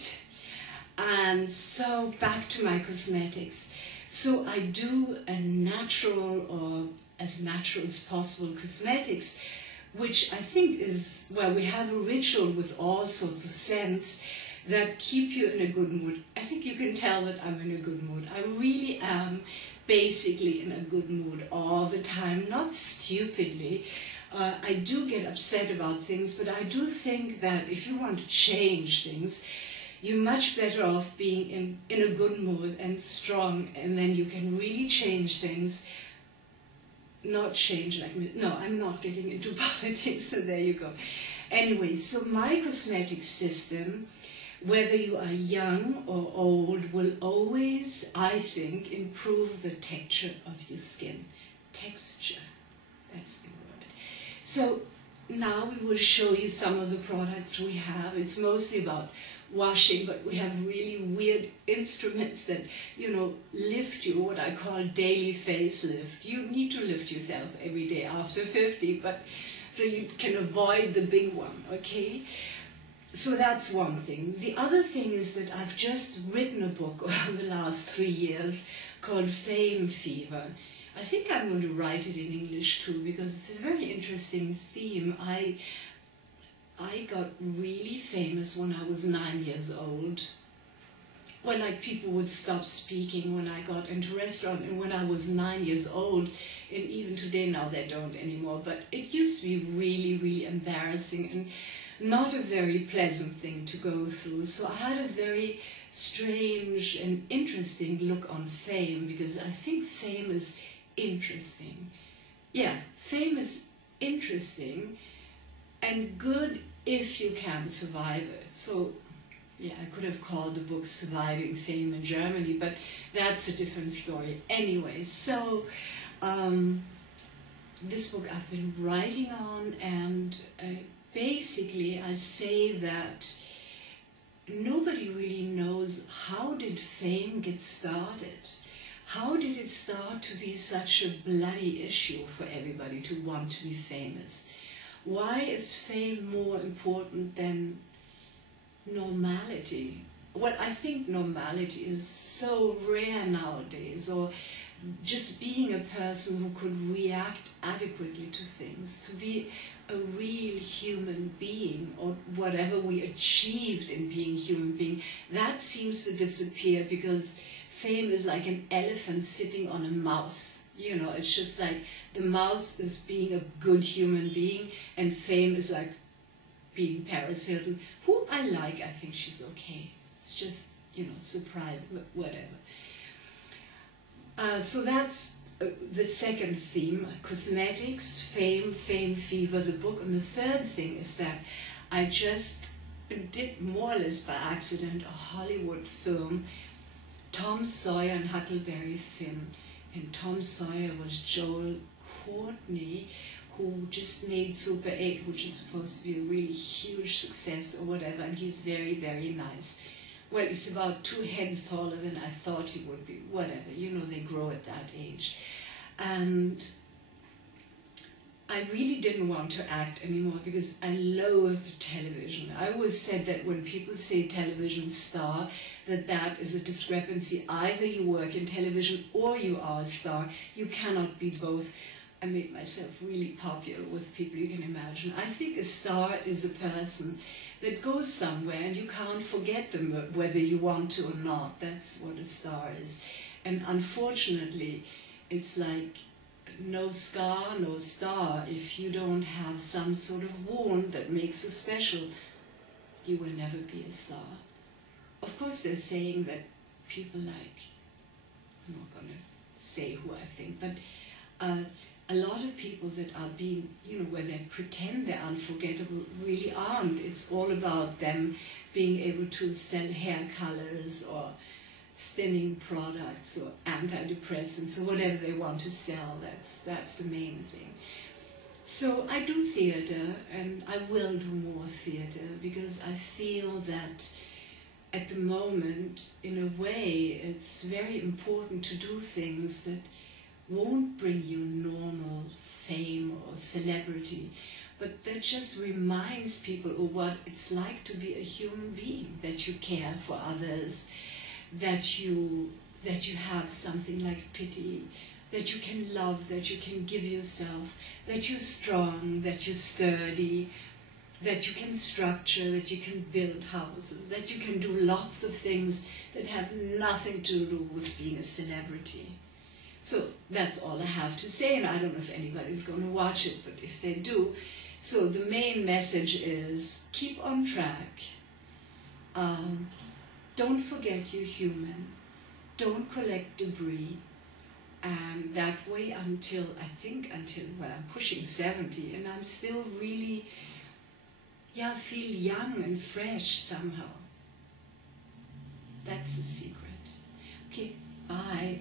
right. And so back to my cosmetics. So I do a natural, or as natural as possible, cosmetics, which I think is, well, we have a ritual with all sorts of scents that keep you in a good mood. I think you can tell that I'm in a good mood. I really am basically in a good mood all the time, not stupidly. I do get upset about things, but I do think that if you want to change things, you're much better off being in a good mood and strong, and then you can really change things. Not change like me. No, I'm not getting into politics, so there you go. Anyway, so my cosmetic system, whether you are young or old, will always, I think, improve the texture of your skin. Texture, that's the word. So now we will show you some of the products we have. It's mostly about washing, but we have really weird instruments that, you know, lift you, what I call daily facelift. You need to lift yourself every day after 50, but so you can avoid the big one, okay? So that's one thing. The other thing is that I've just written a book over the last 3 years called Fame Fever. I think I'm going to write it in English too, because it's a very interesting theme. I got really famous when I was 9 years old. Well, like, people would stop speaking when I got into restaurant, and when I was 9 years old, and even today now they don't anymore, but it used to be really, really embarrassing and not a very pleasant thing to go through. So I had a very strange and interesting look on fame, because I think fame is interesting. Yeah, fame is interesting and good if you can survive it. So, yeah, I could have called the book Surviving Fame in Germany, but that's a different story. Anyway, so this book I've been writing on, and basically I say that nobody really knows, how did fame get started? How did it start to be such a bloody issue for everybody to want to be famous? Why is fame more important than normality? Well, I think normality is so rare nowadays, or just being a person who could react adequately to things, to be a real human being, or whatever we achieved in being human being, that seems to disappear, because fame is like an elephant sitting on a mouse. You know, it's just like the mouse is being a good human being, and fame is like being Paris Hilton, who I like. I think she's okay. It's just, you know, surprise, but whatever. So that's the second theme, cosmetics, fame, fame fever, the book. And the third thing is that I just did, more or less by accident, a Hollywood film, Tom Sawyer and Huckleberry Finn. And Tom Sawyer was Joel Courtney, who just made Super 8, which is supposed to be a really huge success or whatever, and he's very, very nice. Well, he's about 2 heads taller than I thought he would be, whatever, you know, they grow at that age. And I really didn't want to act anymore, because I loathed television. I always said that when people say television star, that is a discrepancy. Either you work in television or you are a star. You cannot be both. I made myself really popular with people you can imagine. I think a star is a person that goes somewhere and you can't forget them whether you want to or not. That's what a star is. And unfortunately, it's like no scar, no star. If you don't have some sort of wound that makes you special, you will never be a star. Of course, they're saying that people like, I'm not going to say who I think, but a lot of people that are being, you know, where they pretend they're unforgettable, really aren't. It's all about them being able to sell hair colors or thinning products or antidepressants or whatever they want to sell. That's the main thing. So I do theater, and I will do more theater, because I feel that at the moment, in a way, it's very important to do things that won't bring you normal fame or celebrity, but that just reminds people of what it's like to be a human being, that you care for others, that you have something like pity, that you can love, that you can give yourself, that you're strong, that you're sturdy, that you can structure, that you can build houses, that you can do lots of things that have nothing to do with being a celebrity. So that's all I have to say, and I don't know if anybody's going to watch it, but if they do. So the main message is keep on track. Don't forget you're human. Don't collect debris. And that way until, well, I'm pushing 70, and I'm still really, feel young and fresh somehow. That's the secret. Okay, bye.